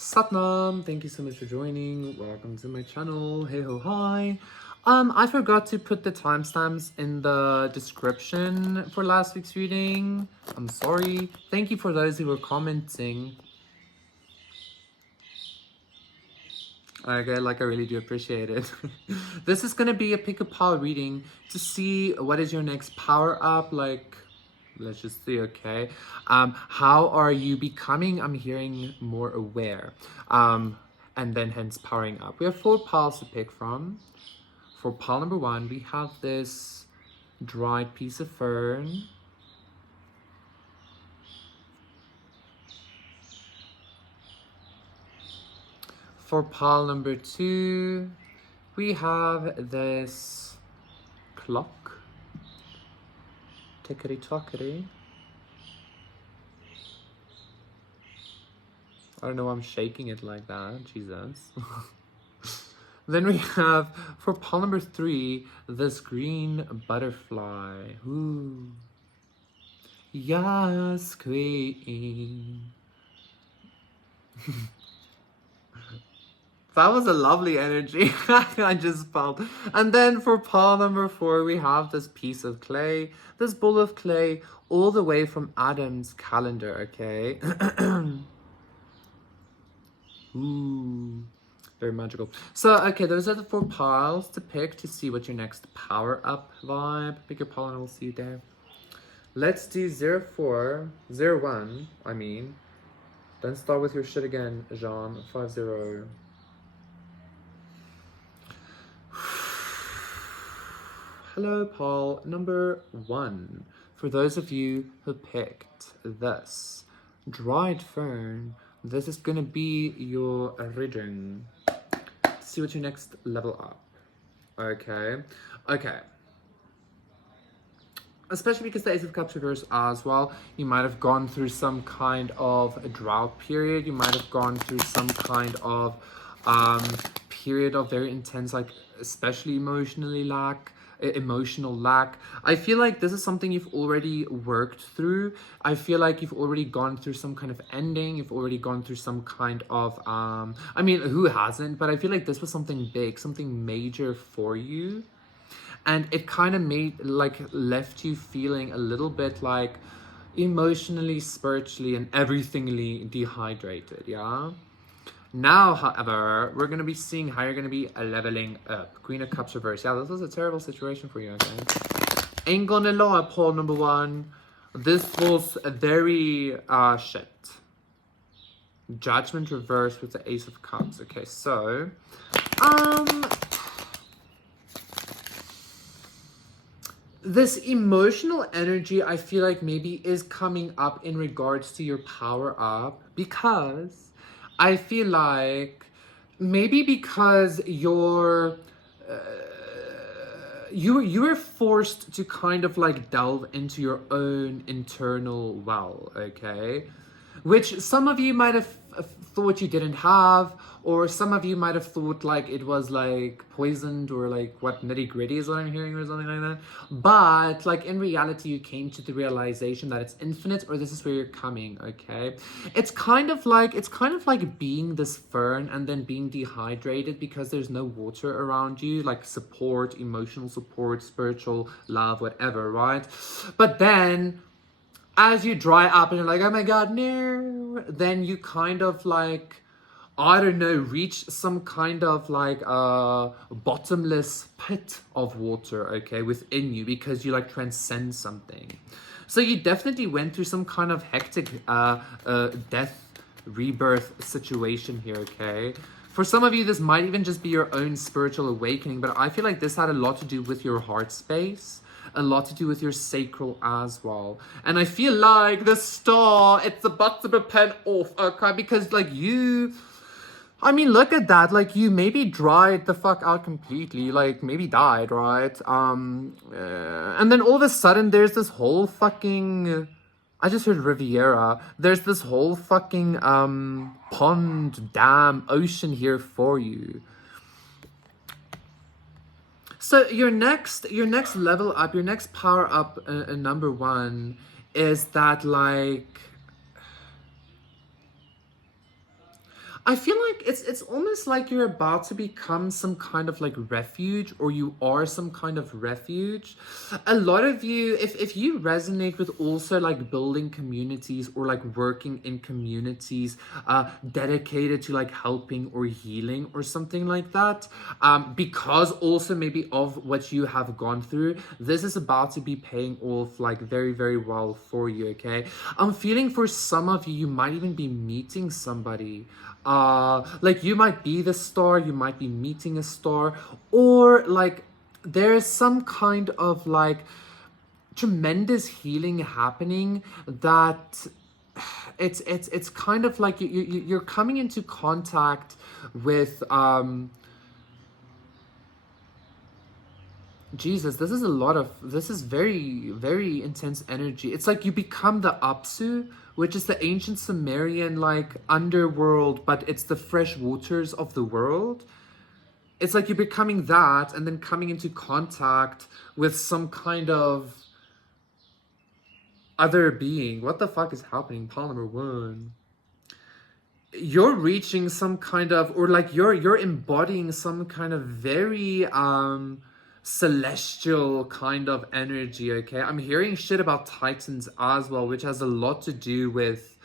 Satnam, thank you so much for joining. Welcome to my channel. Hey ho hi. I forgot to put the timestamps in the description for last week's reading. I'm sorry. Thank you for those who were commenting. Okay, like I really do appreciate it. This is gonna be a pick a power reading to see what is your next power up, like let's just see, okay? How are you becoming, I'm hearing, more aware? And then hence powering up. We have 4 piles to pick from. For pile number 1, we have this dried piece of fern. For pile number 2, we have this clock. Tickety-tockety. I don't know why I'm shaking it like that. Jesus. Then we have, for pile number 3, this green butterfly. Ooh. Yes, queen. That was a lovely energy. I just felt. And then for pile number 4, we have this piece of clay, this bowl of clay, all the way from Adam's calendar, okay? Ooh, very magical. So, okay, those are the 4 piles to pick to see what your next power up vibe. Pick your pile and we'll see you there. Let's do 01, I mean. Don't start with your shit again, Jean. 50. Hello, Paul. Number 1. For those of you who picked this dried fern, this is gonna be your reading. See what your next level up. Okay. Especially because the Ace of Cups reverse as well. You might have gone through some kind of a drought period. You might have gone through some kind of period of very intense, like especially emotional lack. I feel like this is something you've already worked through. I feel like you've already gone through some kind of ending. You've already gone through some kind of I mean, who hasn't? But I feel like this was something big, something major for you. And it kind of left you feeling a little bit like emotionally, spiritually, and everythingly dehydrated, yeah? Now, however, we're going to be seeing how you're going to be leveling up. Queen of Cups reverse. Yeah, this was a terrible situation for you, okay? Ain't gonna lie, Paul number 1. This was a very shit. Judgment reverse with the Ace of Cups. Okay, so this emotional energy, I feel like maybe is coming up in regards to your power up, because I feel like maybe because you were forced to kind of like delve into your own internal well, okay? Which some of you might have thought you didn't have, or some of you might have thought like it was like poisoned, or like what nitty gritty is what I'm hearing, or something like that. But like in reality, you came to the realization that it's infinite, or this is where you're coming, okay? It's kind of like being this fern and then being dehydrated because there's no water around you, like support, emotional support, spiritual love, whatever, right? But then as you dry up and you're like, oh my god, no, then you kind of like, I don't know, reach some kind of like bottomless pit of water, okay, within you, because you like transcend something. So you definitely went through some kind of hectic death, rebirth situation here, okay? For some of you, this might even just be your own spiritual awakening, but I feel like this had a lot to do with your heart space, a lot to do with your sacral as well. And I feel like the star, it's about to be pen off, okay? Because like you, I mean, look at that. Like you maybe dried the fuck out completely, like maybe died, right? And then all of a sudden there's this whole fucking, I just heard Riviera. There's this whole fucking pond, dam, ocean here for you. So your next level up, your next power up, number 1, is that like I feel like it's almost like you're about to become some kind of like refuge, or you are some kind of refuge. A lot of you, if you resonate with also like building communities or like working in communities dedicated to like helping or healing or something like that, because also maybe of what you have gone through, this is about to be paying off like very, very well for you, okay? I'm feeling for some of you, you might even be meeting somebody. Like you might be the star, you might be meeting a star, or like there's some kind of like tremendous healing happening that it's kind of like you're coming into contact with Jesus. This is very, very intense energy. It's like you become the Apsu, which is the ancient Sumerian like underworld, but it's the fresh waters of the world. It's like you're becoming that and then coming into contact with some kind of other being. What the fuck is happening? Pile number one. You're reaching some kind of, or like you're embodying some kind of very celestial kind of energy, okay? I'm hearing shit about Titans as well, which has a lot to do with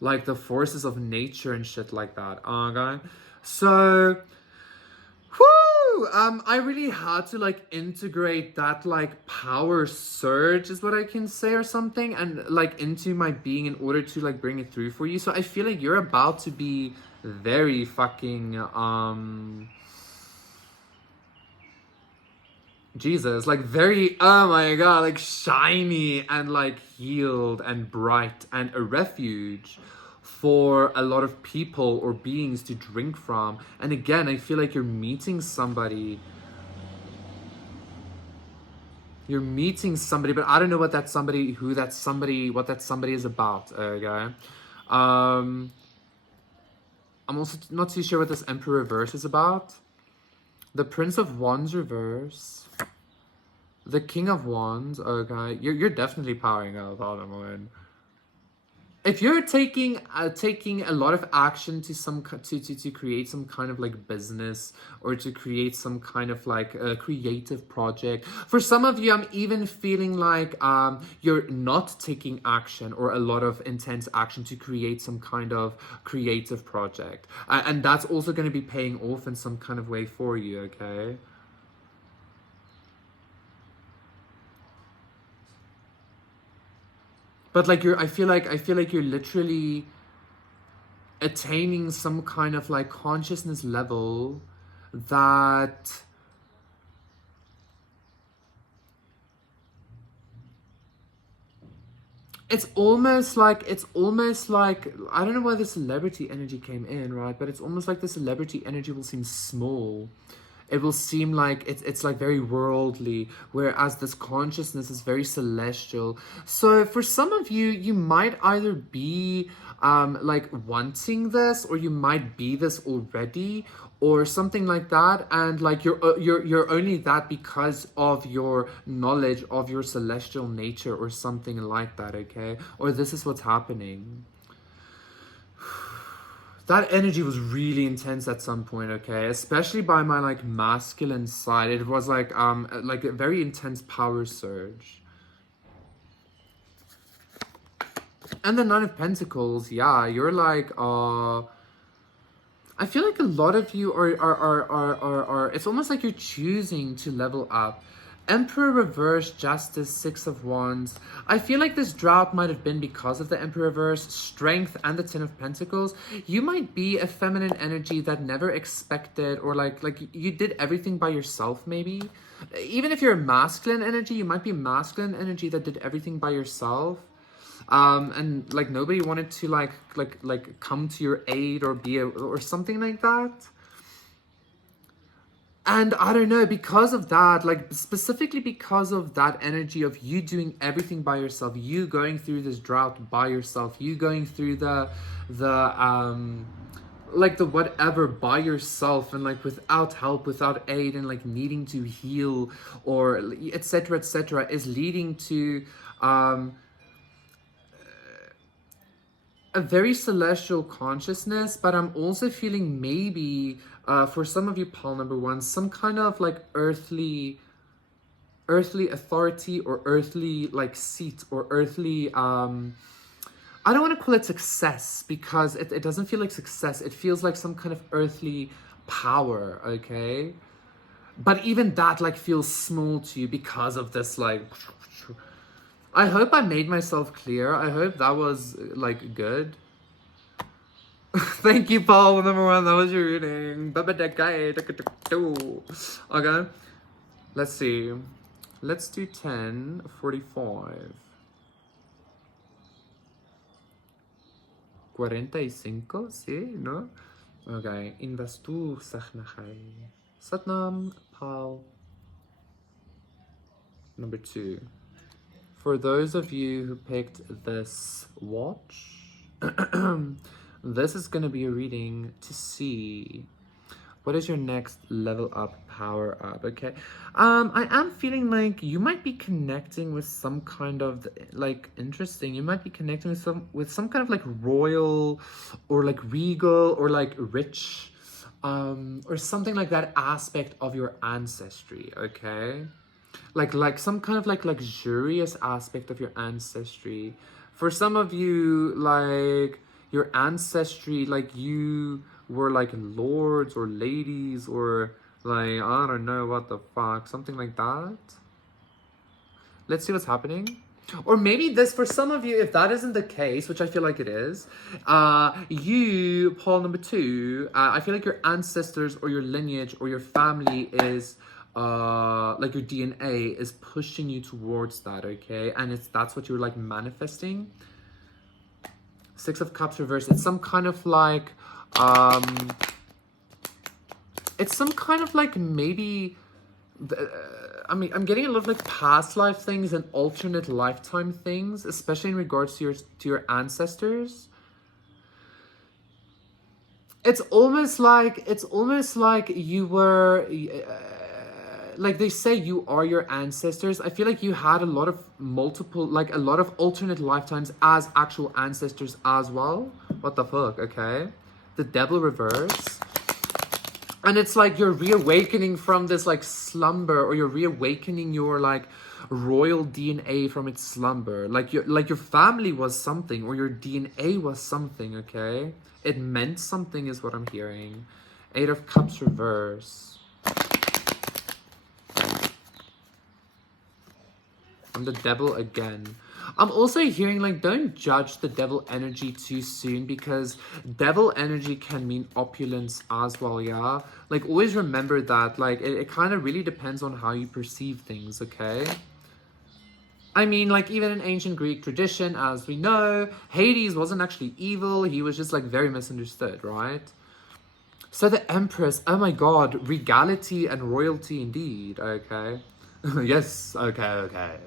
like the forces of nature and shit like that. Okay? So whoo! I really had to like integrate that like power surge is what I can say or something, and like into my being in order to like bring it through for you. So I feel like you're about to be very fucking Jesus, like very, oh my God, like shiny and like healed and bright and a refuge for a lot of people or beings to drink from. And again, I feel like you're meeting somebody. You're meeting somebody, but I don't know what that somebody, who that somebody, what that somebody is about, okay? I'm also not too sure what this Emperor reverse is about. The Prince of Wands reverse. The King of Wands, okay. You're definitely powering up, hold on. If you're taking a lot of action to to create some kind of like business, or to create some kind of like a creative project, for some of you, I'm even feeling like you're not taking action or a lot of intense action to create some kind of creative project, and that's also going to be paying off in some kind of way for you, okay? But like I feel like you're literally attaining some kind of like consciousness level that it's almost like I don't know why the celebrity energy came in, right? But it's almost like the celebrity energy will seem small. It will seem like it's like very worldly, whereas this consciousness is very celestial. So for some of you, you might either be like wanting this, or you might be this already, or something like that, and like you're only that because of your knowledge of your celestial nature or something like that, okay? Or this is what's happening. That energy was really intense at some point, okay? Especially by my like masculine side. It was like a very intense power surge. And the Nine of Pentacles, yeah, you're like I feel like a lot of you are it's almost like you're choosing to level up. Emperor reverse, Justice, Six of Wands. I feel like this drought might have been because of the Emperor reverse, Strength, and the Ten of Pentacles. You might be a feminine energy that never expected, or like you did everything by yourself maybe. Even if you're a masculine energy, you might be masculine energy that did everything by yourself. And like nobody wanted to like come to your aid or be or something like that. And I don't know, because of that, like specifically because of that energy of you doing everything by yourself, you going through this drought by yourself, you going through the like the whatever by yourself, and like without help, without aid, and like needing to heal or etc., is leading to a very celestial consciousness, but I'm also feeling maybe for some of you, pile number one, some kind of like earthly authority or earthly like seat or earthly I don't want to call it success because it doesn't feel like success. It feels like some kind of earthly power, okay? But even that like feels small to you because of this like... I hope I made myself clear. I hope that was like good. Thank you, Paul, number one. That was your reading. Okay. Let's see. Let's do 10:45. 45, sí, no? Okay. Investoer, zeg na gij. Satnam, Paul. Number 2. For those of you who picked this watch, this is going to be a reading to see what is your next level up, power up, okay? I am feeling like you might be connecting with some kind of like interesting. You might be connecting with some kind of like royal or like regal or like rich or something like that aspect of your ancestry, okay? Like some kind of like luxurious aspect of your ancestry. For some of you, like your ancestry, like you were like lords or ladies or like, I don't know what the fuck, something like that. Let's see what's happening. Or maybe this, for some of you, if that isn't the case, which I feel like it is, you, Paul number 2, I feel like your ancestors or your lineage or your family is like your DNA is pushing you towards that, okay? And that's what you're like manifesting. 6 of Cups reversed. It's some kind of like it's some kind of like maybe I mean, I'm getting a lot of like past life things and alternate lifetime things, especially in regards to your ancestors. It's almost like you were like they say you are your ancestors. I feel like you had a lot of a lot of alternate lifetimes as actual ancestors as well. What the fuck, okay? The Devil reverse. And it's like you're reawakening from this like slumber, or you're reawakening your like royal DNA from its slumber. Like your family was something, or your DNA was something, okay? It meant something is what I'm hearing. 8 of Cups reverse. And the Devil again. I'm also hearing like don't judge the Devil energy too soon, because Devil energy can mean opulence as well, yeah? Like always remember that, like it kind of really depends on how you perceive things, okay? I mean, like even in ancient Greek tradition, as we know, Hades wasn't actually evil, he was just like very misunderstood, right? So the Empress, oh my god, regality and royalty indeed, okay? Yes, okay.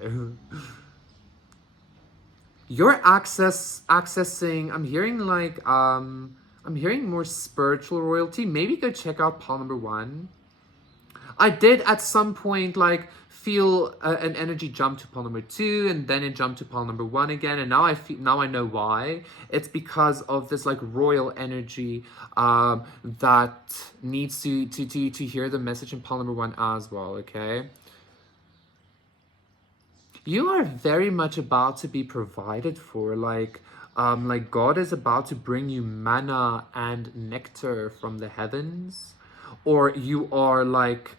You're accessing, I'm hearing like, I'm hearing more spiritual royalty. Maybe go check out pile number 1. I did at some point like feel an energy jump to pile number 2, and then it jumped to pile number 1 again. And now I know why. It's because of this like royal energy that needs to hear the message in pile number 1 as well, okay? You are very much about to be provided for, like God is about to bring you manna and nectar from the heavens, or you are like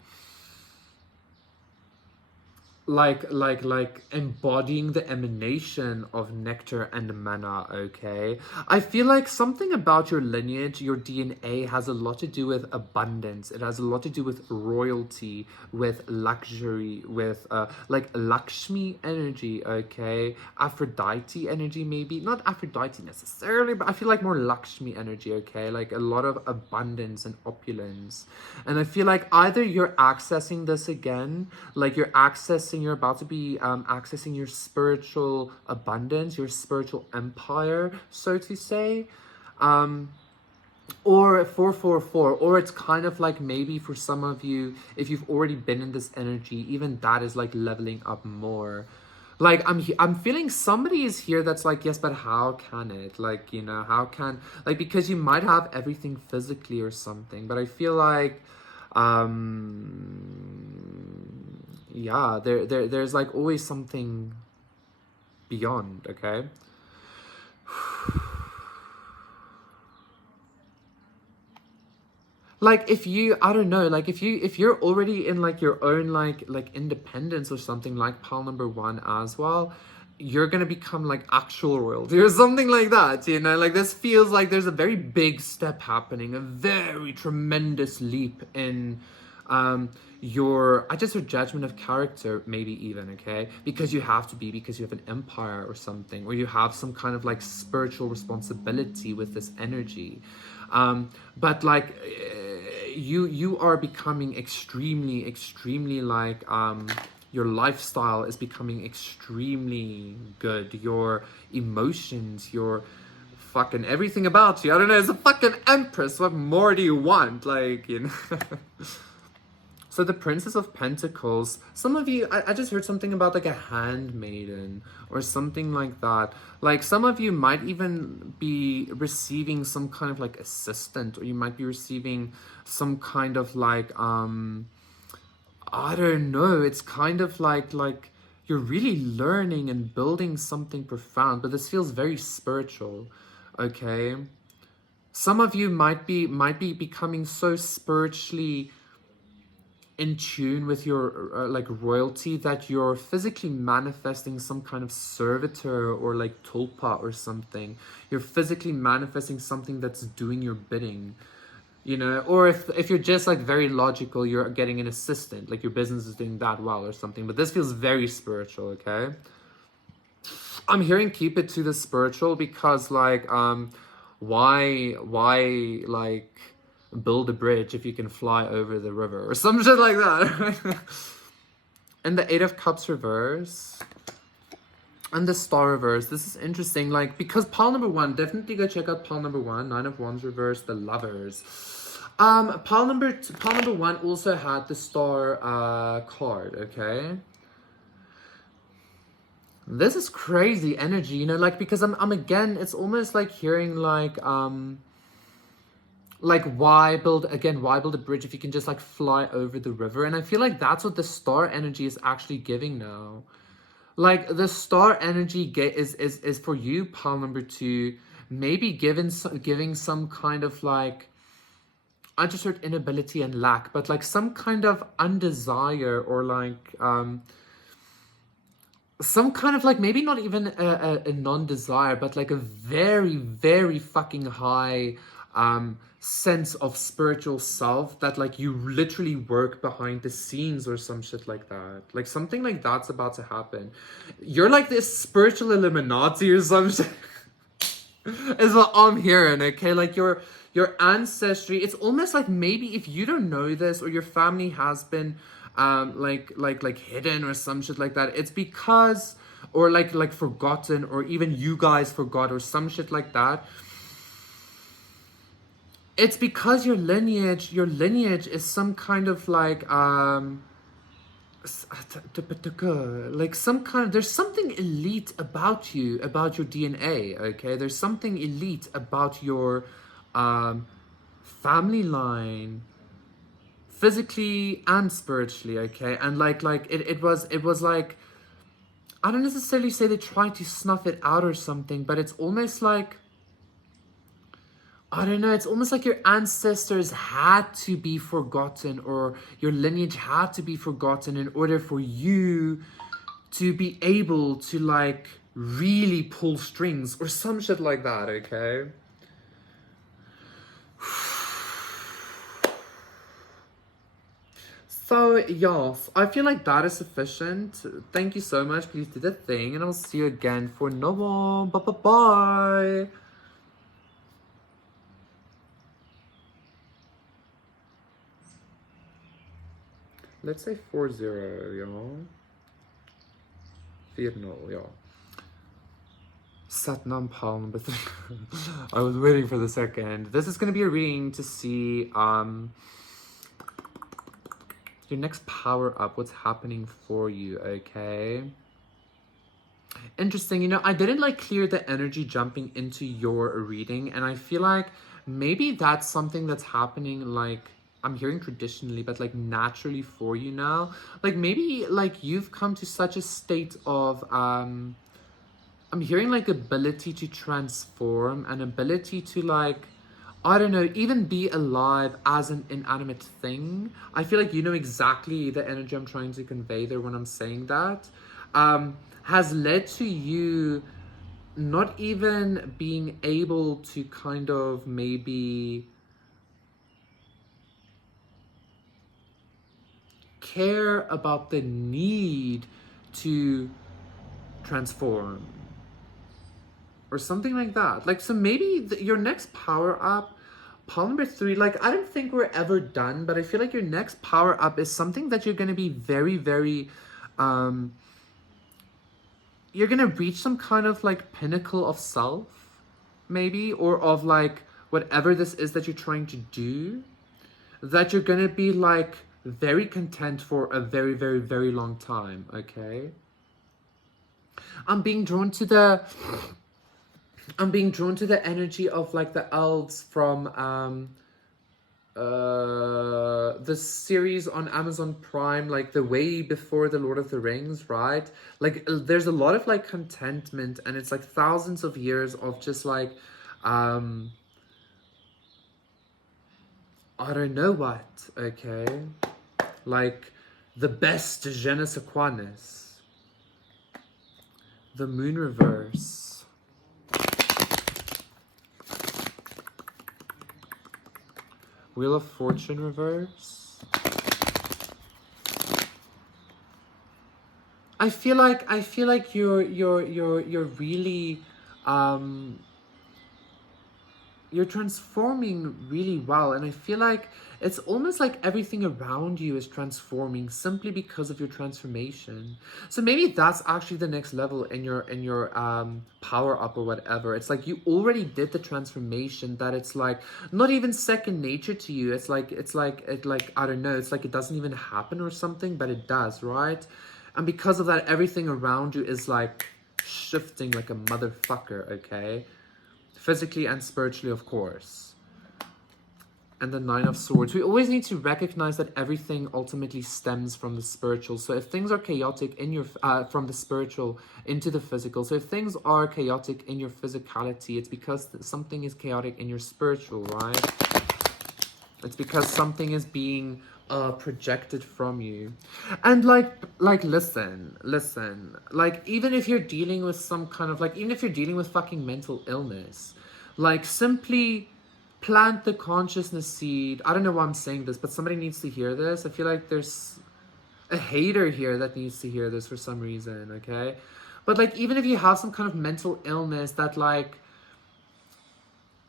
embodying the emanation of nectar and manna, okay? I feel like something about your lineage, your DNA has a lot to do with abundance. It has a lot to do with royalty, with luxury, with like Lakshmi energy, okay? Aphrodite energy maybe. Not Aphrodite necessarily, but I feel like more Lakshmi energy, okay? Like a lot of abundance and opulence. And I feel like either you're accessing this again, like you're about to be accessing your spiritual abundance, your spiritual empire, so to say, or 444, or it's kind of like maybe for some of you, if you've already been in this energy, even that is like leveling up more. Like I'm feeling somebody is here that's like, yes, but how can it? Like, you know, how can, like, because you might have everything physically or something, but I feel like yeah, there's like always something beyond, okay? Like if you, I don't know, like if you're already in like your own like independence or something, like pile number one as well, you're gonna become like actual royalty or something like that, you know? Like this feels like there's a very big step happening, a very tremendous leap in your, I just heard judgment of character, maybe even, okay? Because you have to be, because you have an empire or something, or you have some kind of like spiritual responsibility with this energy. But like you are becoming extremely like your lifestyle is becoming extremely good. Your emotions, your fucking everything about you, I don't know, it's a fucking empress. What more do you want? Like, you know. So the Princess of Pentacles, some of you, I just heard something about like a handmaiden or something like that. Like some of you might even be receiving some kind of like assistant, or you might be receiving some kind of like, I don't know, it's kind of like you're really learning and building something profound, but this feels very spiritual, okay? Some of you might be becoming so spiritually in tune with your like royalty that you're physically manifesting some kind of servitor or like tulpa or something. You're physically manifesting something that's doing your bidding, you know? Or if you're just like very logical, you're getting an assistant, like your business is doing that well or something. But this feels very spiritual, okay? I'm hearing keep it to the spiritual because like why like build a bridge if you can fly over the river or some shit like that. And the Eight of Cups reverse and the Star reverse, this is interesting, like because pile number one, definitely go check out pile number one. Nine of Wands reverse, the Lovers. Pile number one also had the Star card, okay? This is crazy energy, you know, like because I'm again, it's almost like hearing like why build a bridge if you can just like fly over the river? And I feel like that's what the Star energy is actually giving now. Like the Star energy is for you, pile number two, maybe giving some kind of like, I just heard inability and lack, but like some kind of undesire or like some kind of like maybe not even a non-desire, but like a very fucking high sense of spiritual self that like you literally work behind the scenes or some shit like that. Like something like that's about to happen. You're like this spiritual Illuminati or some shit. Is what I'm hearing, okay? Like your ancestry, it's almost like maybe if you don't know this or your family has been like hidden or some shit like that, it's because, or like forgotten, or even you guys forgot or some shit like that. It's because your lineage is some kind of like like some kind of, there's something elite about you, about your DNA, okay? There's something elite about your family line, physically and spiritually, okay? And like it was like, I don't necessarily say they tried to snuff it out or something, but it's almost like, I don't know, it's almost like your ancestors had to be forgotten, or your lineage had to be forgotten in order for you to be able to like really pull strings or some shit like that, okay? So, yes, I feel like that is sufficient. Thank you so much. Please do the thing, and I'll see you again for no more. Bye. Let's say 4-0, y'all. 4-0, y'all. Satnam Pal number 3. I was waiting for the second. This is going to be a reading to see your next power up, what's happening for you, okay? Interesting. You know, I didn't like clear the energy jumping into your reading, and I feel like maybe that's something that's happening, like I'm hearing traditionally, but like naturally for you now. Like maybe like you've come to such a state of I'm hearing like ability to transform, an ability to like, I don't know, even be alive as an inanimate thing. I feel like you know exactly the energy I'm trying to convey there when I'm saying that. Has led to you not even being able to kind of maybe care about the need to transform or something like that. Like, so maybe your next power up, power number 3, like, I don't think we're ever done, but I feel like your next power up is something that you're going to be very, very, um, you're going to reach some kind of like pinnacle of self, maybe, or of like whatever this is that you're trying to do, that you're going to be like very content for a very, very, very long time, okay? I'm being drawn to the energy of like the elves from the series on Amazon Prime, like the way before the Lord of the Rings, right? Like there's a lot of like contentment, and it's like thousands of years of just like I don't know what, okay? Like the best je ne sais quoi-ness. The moon reverse. Wheel of Fortune reverse. I feel like you're really you're transforming really well, and I feel like it's almost like everything around you is transforming simply because of your transformation. So maybe that's actually the next level in your power up or whatever. It's like you already did the transformation, that it's like not even second nature to you. It's like I don't know, it's like it doesn't even happen or something, but it does, right? And because of that, everything around you is like shifting like a motherfucker, okay? Physically and spiritually, of course. And the Nine of Swords. We always need to recognize that everything ultimately stems from the spiritual. So if things are chaotic in your from the spiritual into the physical. So if things are chaotic in your physicality, it's because something is chaotic in your spiritual, right? It's because something is being projected from you. And like listen, like even if you're dealing with some kind of like, even if you're dealing with fucking mental illness, like simply plant the consciousness seed. I don't know why I'm saying this, but somebody needs to hear this. I feel like there's a hater here that needs to hear this for some reason, okay? But like even if you have some kind of mental illness that like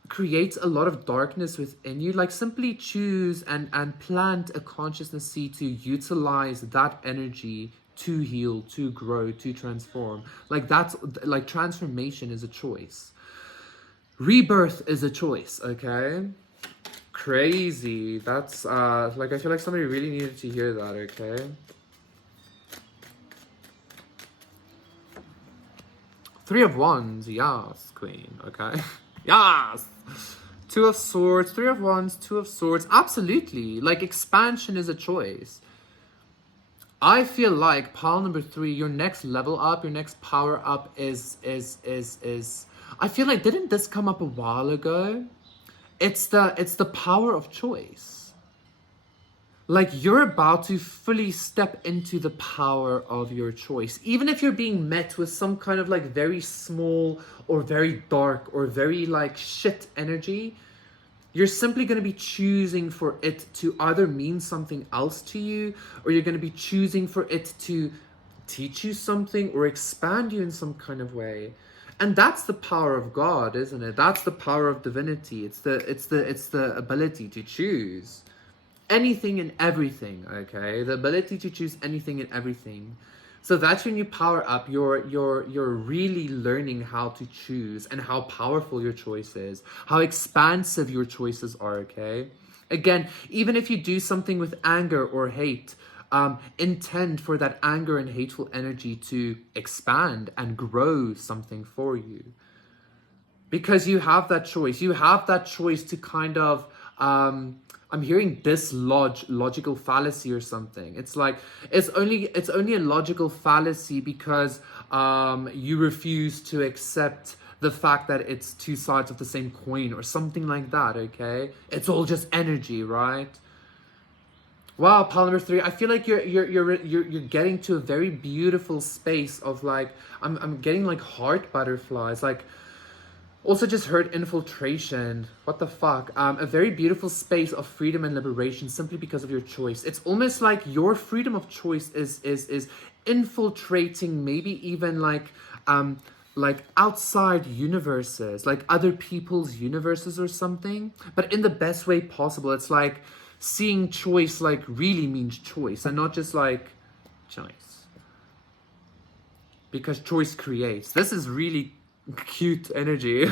creates a lot of darkness within you, like simply choose and plant a consciousness seed to utilize that energy to heal, to grow, to transform. Like that's like transformation is a choice. Rebirth is a choice, okay? Crazy. That's like I feel like somebody really needed to hear that, okay? Three of Wands, yes, Queen, okay? Yes! Two of Swords, Three of Wands, Two of Swords. Absolutely. Like, expansion is a choice. I feel like pile number 3, your next level up, your next power up is I feel like, didn't this come up a while ago? It's the power of choice. Like, you're about to fully step into the power of your choice. Even if you're being met with some kind of like very small or very dark or very like shit energy, you're simply going to be choosing for it to either mean something else to you, or you're going to be choosing for it to teach you something or expand you in some kind of way. And that's the power of God, isn't it? That's the power of divinity. It's the ability to choose anything and everything, okay? The ability to choose anything and everything. So that's when you power up, you're really learning how to choose and how powerful your choice is, how expansive your choices are, okay? Again, even if you do something with anger or hate, intend for that anger and hateful energy to expand and grow something for you. Because you have that choice. You have that choice to kind of, I'm hearing dislodge logical fallacy or something. It's like, it's only a logical fallacy because you refuse to accept the fact that it's two sides of the same coin or something like that, okay? It's all just energy, right? Wow, pile number 3. I feel like you're getting to a very beautiful space of like, I'm getting like heart butterflies, like. Also just heard infiltration. What the fuck? A very beautiful space of freedom and liberation simply because of your choice. It's almost like your freedom of choice is infiltrating maybe even like outside universes, like other people's universes or something, but in the best way possible. It's like seeing choice like really means choice and not just like choice. Because choice creates. This is really cute energy.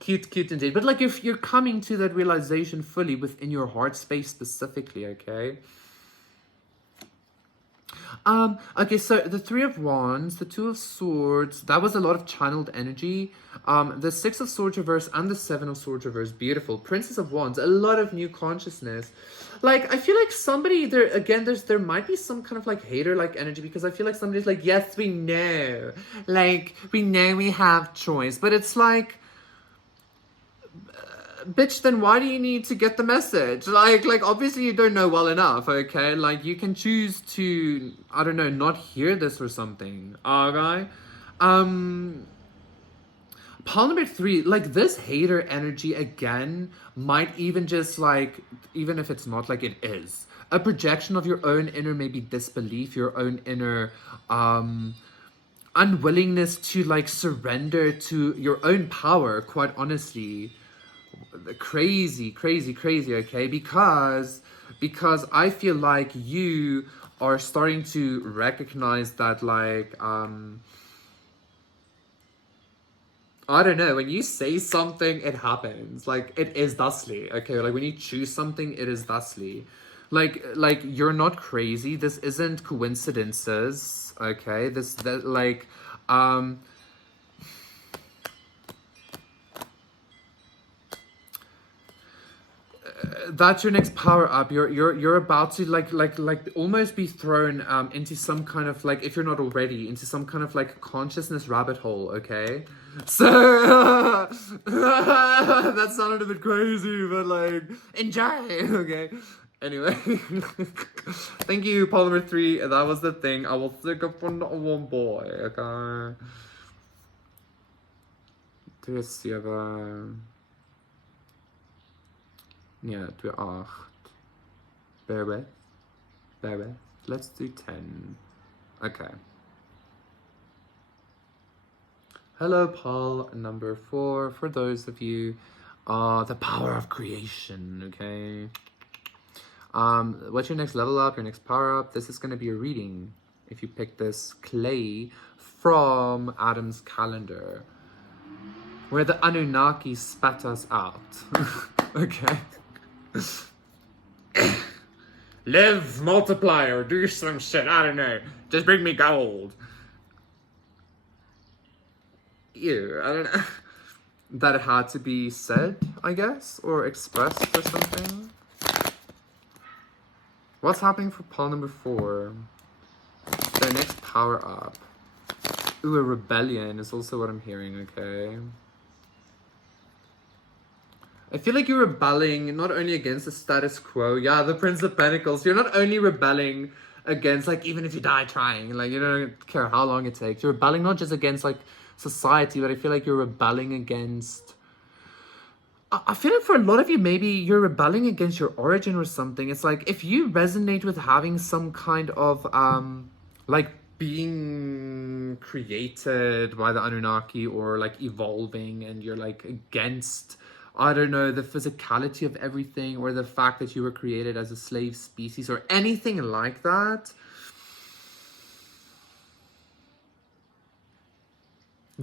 cute indeed. But like if you're coming to that realization fully within your heart space specifically, okay? Okay, so the 3 of Wands, the 2 of Swords, that was a lot of channeled energy. The 6 of Swords reverse and the 7 of Swords reverse, beautiful. Princess of Wands, a lot of new consciousness. Like, I feel like somebody there, again, there might be some kind of like hater like energy, because I feel like somebody's like, yes, we know. Like, we know we have choice. But it's like, bitch, then why do you need to get the message? Like obviously you don't know well enough, okay? Like, you can choose to, I don't know, not hear this or something, okay? Pile number 3, like this hater energy again might even just like, even if it's not, like it is a projection of your own inner maybe disbelief, your own inner unwillingness to like surrender to your own power, quite honestly. Crazy, okay? Because I feel like you are starting to recognize that like I don't know, when you say something, it happens. Like, it is thusly, okay? Like, when you choose something, it is thusly. Like you're not crazy. This isn't coincidences, okay? That's your next power up. You're about to like almost be thrown into some kind of like, if you're not already, into some kind of like consciousness rabbit hole, okay? So that sounded a bit crazy, but like, enjoy, okay? Anyway, thank you, Polymer 3. That was the thing. I will stick up for one boy, okay? Dus yeah, to 8. Bear with. Let's do 10. Okay. Hello, Paul, number 4. For those of you, the power of creation, okay? What's your next level up, your next power up? This is going to be a reading, if you pick this clay from Adam's calendar, where the Anunnaki spat us out. Okay. Live, multiply, or do some shit, I don't know. Just bring me gold. Ew, I don't know. That it had to be said, I guess, or expressed or something. What's happening for pile number 4? Their next power up. Ooh, a rebellion is also what I'm hearing, okay? I feel like you're rebelling not only against the status quo. Yeah, the Prince of Pentacles. You're not only rebelling against, like, even if you die trying, like, you don't care how long it takes. You're rebelling not just against, like, society, but I feel like you're rebelling against... I feel like for a lot of you, maybe you're rebelling against your origin or something. It's like, if you resonate with having some kind of, like, being created by the Anunnaki, or, like, evolving, and you're, like, against... I don't know, the physicality of everything, or the fact that you were created as a slave species, or anything like that.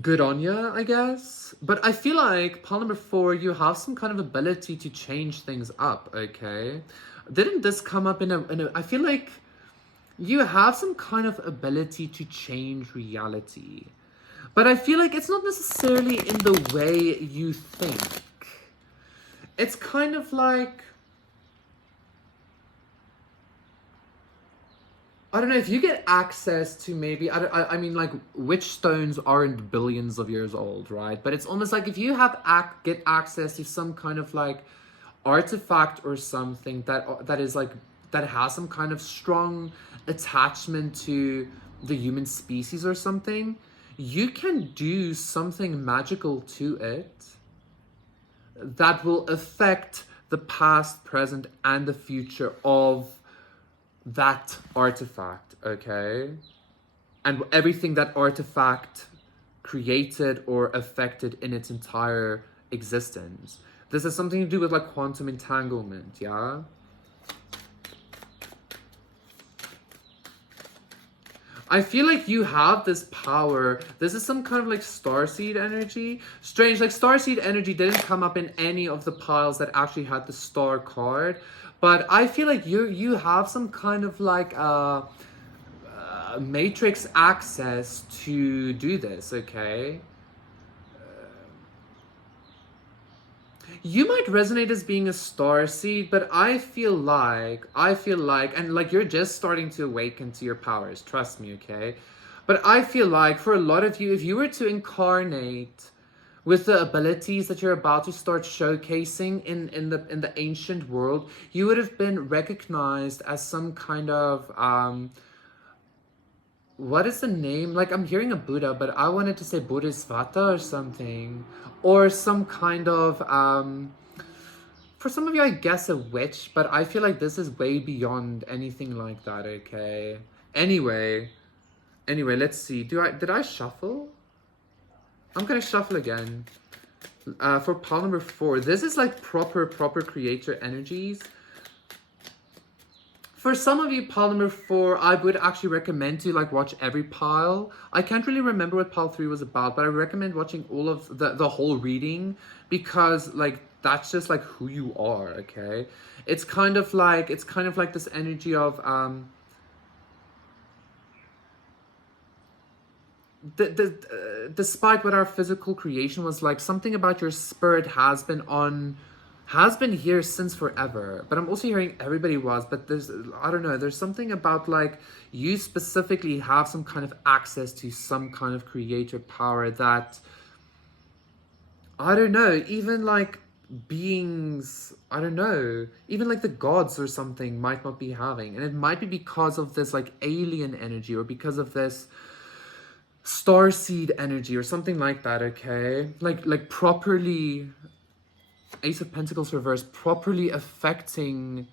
Good on ya, I guess. But I feel like pile number 4, you have some kind of ability to change things up, okay? Didn't this come up in a I feel like you have some kind of ability to change reality. But I feel like it's not necessarily in the way you think. It's kind of like, I don't know, if you get access to maybe, I mean, like, witch stones aren't billions of years old, right? But it's almost like if you have get access to some kind of like artifact or something that is like, that has some kind of strong attachment to the human species or something, you can do something magical to it that will affect the past, present, and the future of that artifact, okay? And everything that artifact created or affected in its entire existence. This has something to do with like quantum entanglement, yeah? I feel like you have this power. This is some kind of like starseed energy. Strange, like starseed energy didn't come up in any of the piles that actually had the star card. But I feel like you have some kind of like matrix access to do this, okay? You might resonate as being a star seed, but I feel like, and like you're just starting to awaken to your powers, trust me, okay? But I feel like for a lot of you, if you were to incarnate with the abilities that you're about to start showcasing in the ancient world, you would have been recognized as some kind of what is the name? Like, I'm hearing a Buddha, but I wanted to say Bodhisattva or something. Or some kind of, for some of you, I guess a witch, but I feel like this is way beyond anything like that, okay? Anyway, let's see. Did I shuffle? I'm gonna shuffle again. For pile number 4, this is like proper creator energies. For some of you, pile number 4, I would actually recommend to like watch every pile. I can't really remember what pile 3 was about, but I recommend watching all of the whole reading, because like that's just like who you are, okay? It's kind of like this energy of despite what our physical creation was like, something about your spirit has been here since forever. But I'm also hearing everybody was, but I don't know, there's something about like you specifically have some kind of access to some kind of creator power that, I don't know, even like beings, I don't know, even like the gods or something might not be having. And it might be because of this like alien energy, or because of this starseed energy or something like that, okay? Like properly, Ace of Pentacles reverse, properly affecting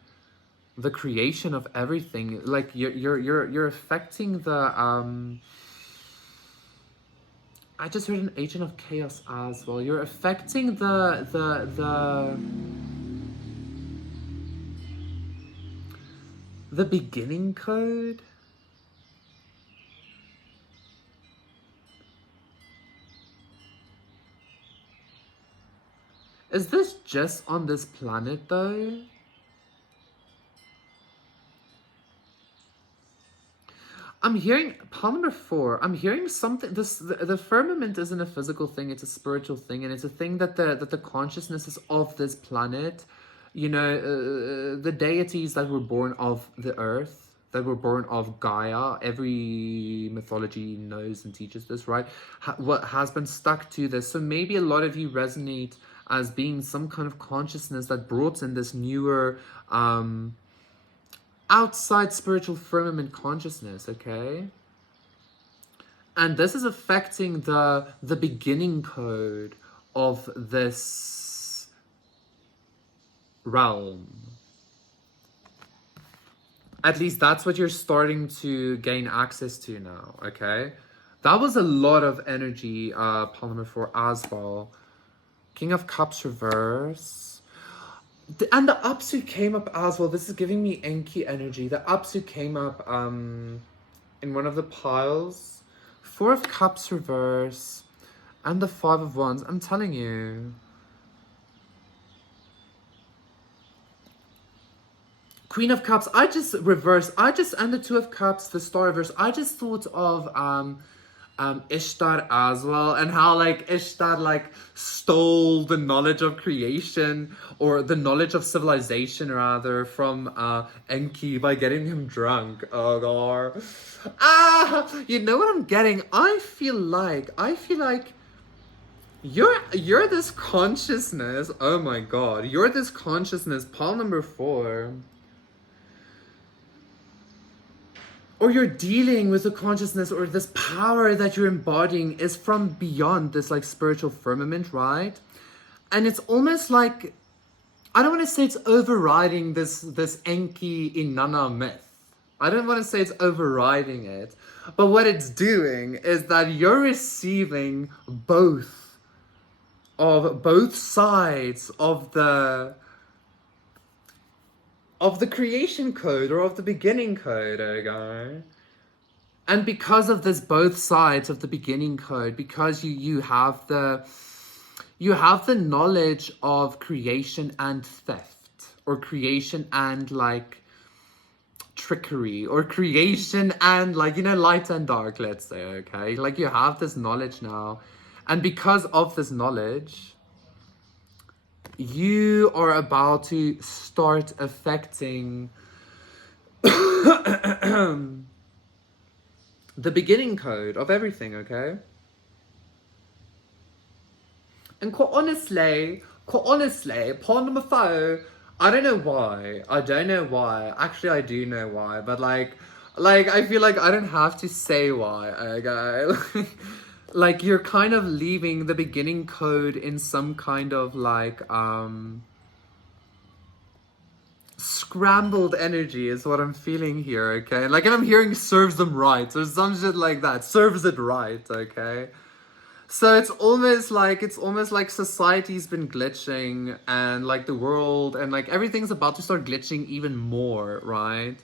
the creation of everything. Like you're affecting the I just heard an Agent of Chaos as well. You're affecting the beginning code. Is this just on this planet though? I'm hearing pile number 4. I'm hearing something. The firmament isn't a physical thing; it's a spiritual thing, and it's a thing that the consciousnesses of this planet, you know, the deities that were born of the earth, that were born of Gaia. Every mythology knows and teaches this, right? What has been stuck to this. So maybe a lot of you resonate as being some kind of consciousness that brought in this newer, outside spiritual firmament consciousness, okay? And this is affecting the beginning code of this realm. At least that's what you're starting to gain access to now, okay? That was a lot of energy, pile number 4 as well. King of Cups reverse. And the Apsu came up as well. This is giving me Enki energy. The Apsu came up in one of the piles. 4 of Cups reverse. And the Five of Wands, I'm telling you. Queen of Cups, I just and the Two of Cups, the Star reverse, I just thought of Ishtar as well, and how like Ishtar like stole the knowledge of creation, or the knowledge of civilization rather, from Enki by getting him drunk. Oh god. You know what I'm getting? I feel like you're this consciousness. Oh my god. You're this consciousness, pile number 4. Or you're dealing with a consciousness, or this power that you're embodying is from beyond this like spiritual firmament, right? And it's almost like, I don't want to say it's overriding this Enki Inanna myth. I don't want to say it's overriding it, but what it's doing is that you're receiving both sides of the creation code, or of the beginning code, okay? And because of this both sides of the beginning code, because you have the knowledge of creation and theft, or creation and like trickery, or creation and like, you know, light and dark, let's say, okay? Like you have this knowledge now. And because of this knowledge, you are about to start affecting the beginning code of everything, okay? And quite honestly, pawn number 5, I don't know why. Actually, I do know why, but like I feel like I don't have to say why, okay? Like you're kind of leaving the beginning code in some kind of like scrambled energy is what I'm feeling here, okay? Like, and I'm hearing serves them right, or some shit like that. Serves it right, okay? So it's almost like society's been glitching, and like the world and like everything's about to start glitching even more, right?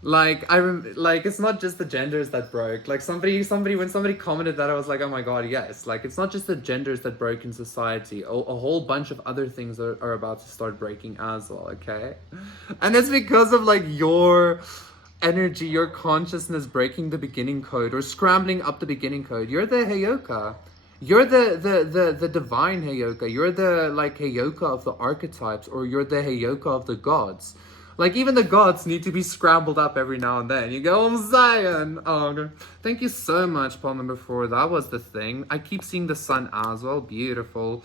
Like like it's not just the genders that broke. Like somebody when somebody commented that, I was like, oh my god, yes. Like it's not just the genders that broke in society. A whole bunch of other things are about to start breaking as well, okay? And it's because of like your energy, your consciousness breaking the beginning code, or scrambling up the beginning code. You're the Heyoka. You're the divine Heyoka. You're the like Heyoka of the archetypes, or you're the Heyoka of the gods. Like, even the gods need to be scrambled up every now and then. You go, oh, Zion! Oh, okay. Thank you so much, pawn number 4. That was the thing. I keep seeing the sun as well. Beautiful.